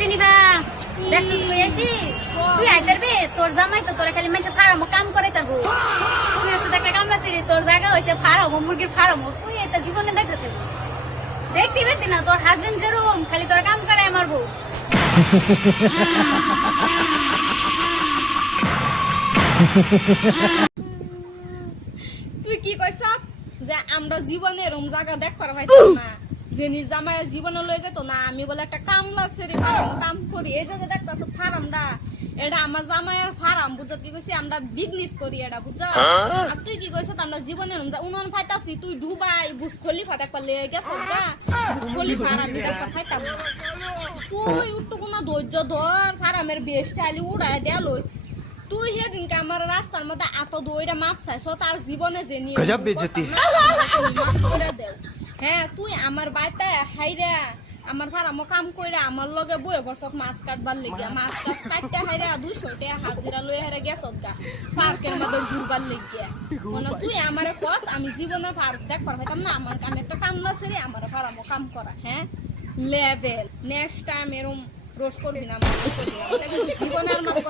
Geneva দেখছিস কইছি তুই আইতারবে তোর জামাই তো তোরা খালি মেছে ফার্ম কাম করে তারবো তুই এসে একটা কামলা ছিলি তোর জায়গা হইছে ফার্ম মুরগির ফার্ম তুই এটা জীবনে দেখতে দেখতে পেতি না তোর হাজবেন্ড যেরকম খালি তোর কাম করে মারবো তুই কি কইছ যে আমরা জীবনে এরকম জায়গা দেখ করা পাইতাম না যে নিজ জামাইয়ের জীবনে লয়ে যেত না আমি বলে একটা কামলা সেরি কাম করি এই যে দেখতাছ ফার্মটা এটা আমার জামাইয়ের ফার্ম বুঝত কি কইছি আমরা বিজনেস করি এটা বুঝছ আর তুই কি কইছ আমরা জীবনে এরকম উনন ফাইতাছি তুই দুবাই বুজ খলিফা দেখবার লয়ে গেছস গা বুজ খলিফা আমি দেখবার ফাইতাম তুই উঠতো না ধৈর্য ধর ফার্মের বেশটা আলি উড়ায় দেলই তুই সেদিনকে আমার রাস্তার মধ্যে এত দইটা মাপ চাইছ তার জীবনে যে নিয়ে গজব বেইজ্জতি হ্যাঁ তুই আমার বাড়িতে হাইরা আমার ফার্মও কাম কইরা আমার লগে বয়ে বসক মাছ কাটবার লেগে মাছ কাটতে হাইরা 200 টাকা হাজিরা লয়ে হারে গেছত গা পার্কের মধ্যে ঘুরবার লেগে মানে তুই আমারে কস আমি জীবনে পার্ক দেখ পারতাম না আমার কাম একটা কাম না সেরে আমার ফার্মও কাম করা হ্যাঁ লেভেল নেক্সট টাইম এরকম রোজ করবি না আমার জীবনে আর মাছ